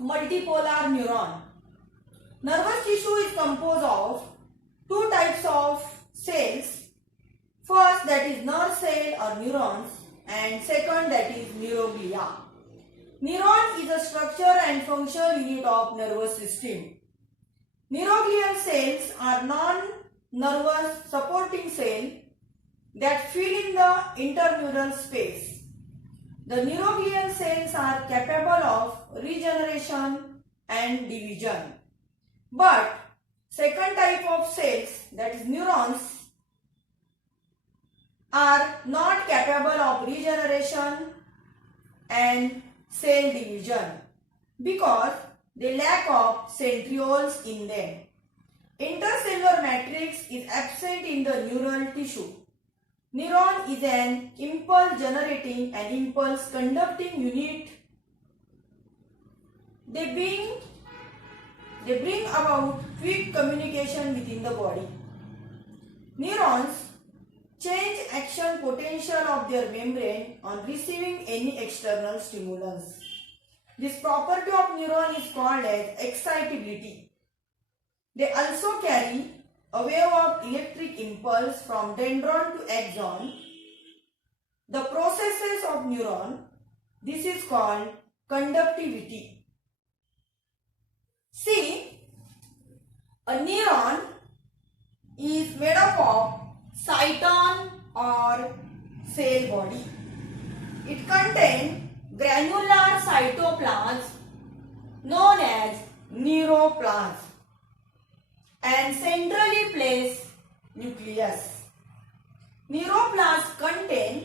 multipolar neuron. Nervous tissue is composed of two types of cells. First, that is nerve cell or neurons, and second, that is neuroglia. Neuron is a structure and functional unit of nervous system. Neuroglial cells are non-nervous supporting cells that fill in the interneural space. The neuroglial cells are capable of regeneration and division. But second type of cells, that is neurons, are not capable of regeneration and cell division because they lack of centrioles in them. Intercellular matrix is absent in the neural tissue. Neuron is an impulse generating and impulse conducting unit. They bring about quick communication within the body. Neurons change action potential of their membrane on receiving any external stimulus. This property of neuron is called as excitability. They also carry a wave of electric impulse from dendron to axon. The processes of neuron, this is called conductivity. See, a neuron is made up of cyton or cell body. It contains granular cytoplasm known as neuroplasm and centrally placed nucleus. Neuroplasm contain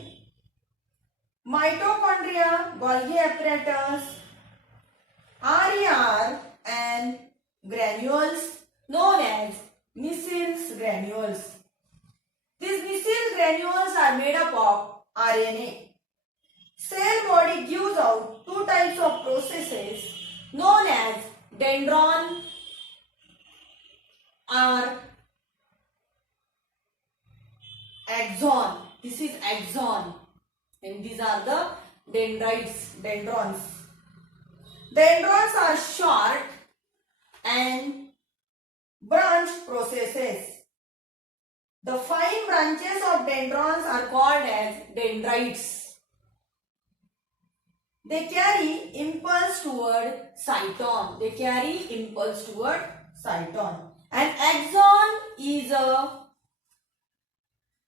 mitochondria, Golgi apparatus, RER and granules known as Micelles granules. These Micelles granules are made up of RNA. Cell body gives out two types of processes known as dendron or axon. This is axon and these are the dendrons. Dendrons are short and branch processes. The fine branches of dendrons are called as dendrites. They carry impulse toward cyton. An axon is a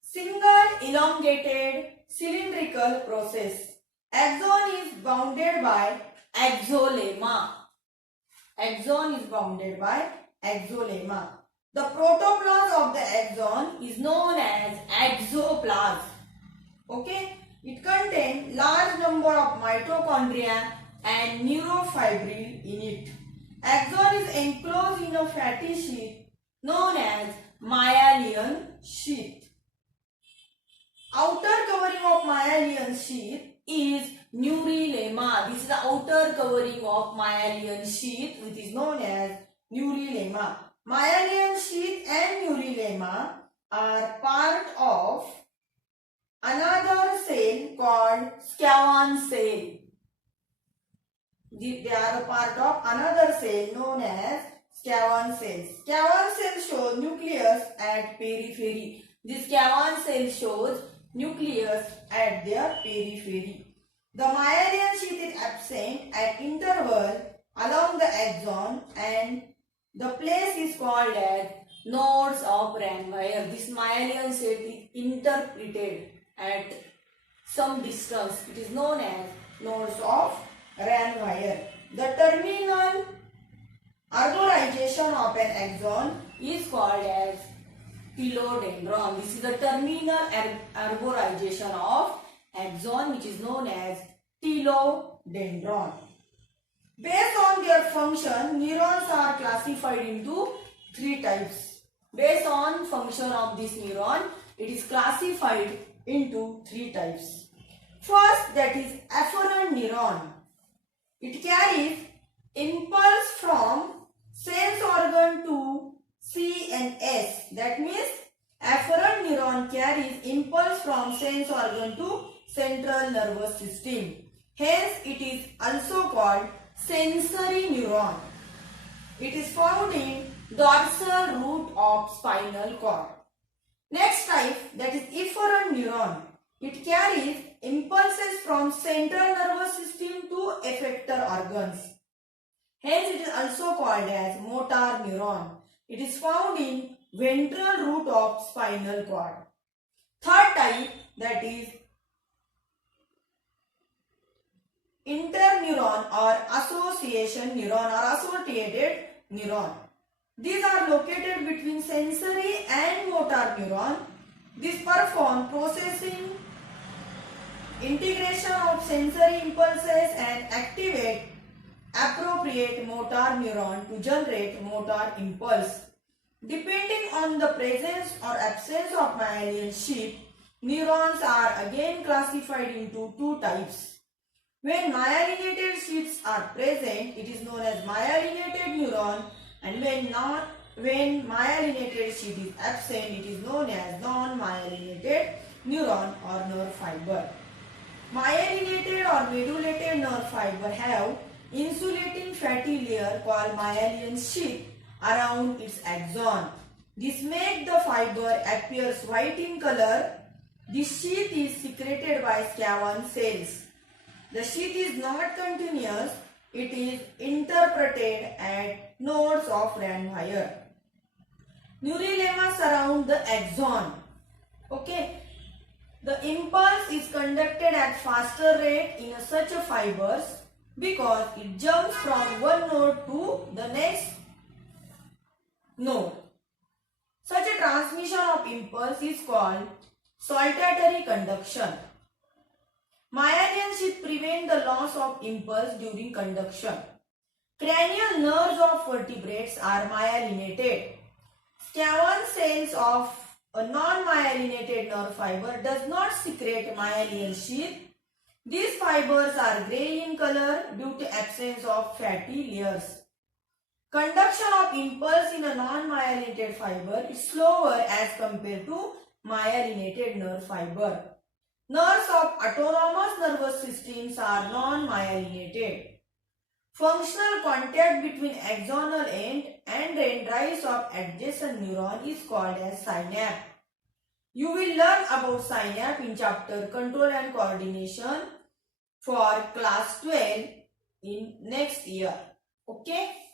single elongated cylindrical process. Axon is bounded by axolemma. The protoplasm of the axon is known as axoplasm. Okay? It contains large number of mitochondria and neurofibril in it. Axon is enclosed in a fatty sheath known as myelin sheath. Outer covering of myelin sheath is neurilemma. This is the outer covering of myelin sheath, which is known as neurilemma. Myelin sheath and neurilemma are part of another cell called Schwann cell. They are a part of another cell known as Schwann cells. Schwann cell shows nucleus at periphery. This Schwann cell shows nucleus at their periphery. The myelin sheath is absent at interval along the axon and the place is called as nodes of Ranvier. This myelin sheath is interpreted at some distance. It is known as nodes of Ranvier. The terminal arborization of an axon is called as philodendron. This is the terminal arborization of axon, which is known as philodendron. Based on their function, neurons are classified into three types. Based on function of this neuron, it is classified into three types. First, that is afferent neuron. It carries impulse from sense organ to C and S. That means afferent neuron carries impulse from sense organ to central nervous system. Hence, it is also called sensory neuron. It is found in dorsal root of spinal cord. Next type, that is efferent neuron. It carries impulses from central nervous system to effector organs. Hence, it is also called as motor neuron. It is found in ventral root of spinal cord. Third type, that is interneuron or association neuron or associated neuron. These are located between sensory and motor neuron. These perform processing, integration of sensory impulses and activate appropriate motor neuron to generate motor impulse. Depending on the presence or absence of myelin sheath, neurons are again classified into two types. When myelinated sheaths are present, it is known as myelinated neuron, and when myelinated sheath is absent, it is known as non-myelinated neuron or nerve fiber. Myelinated or medullated nerve fiber have insulating fatty layer called myelin sheath around its axon. This makes the fiber appears white in color. This sheath is secreted by Schwann cells. The sheath is not continuous. It is interpreted at nodes of Ranvier. Neurilemma surround the axon. Okay. The impulse is conducted at faster rate in such a fibers because it jumps from one node to the next node. Such a transmission of impulse is called saltatory conduction. Myelin sheath prevent the loss of impulse during conduction. Cranial nerves of vertebrates are myelinated. Schwann cells of a non-myelinated nerve fiber does not secrete myelin sheath. These fibers are grey in color due to absence of fatty layers. Conduction of impulse in a non-myelinated fiber is slower as compared to myelinated nerve fiber. Nerves of autonomous nervous systems are non-myelinated. Functional contact between axonal end and dendrites of adjacent neuron is called as synapse. You will learn about synapse in chapter Control and Coordination for class 12 in next year. Okay.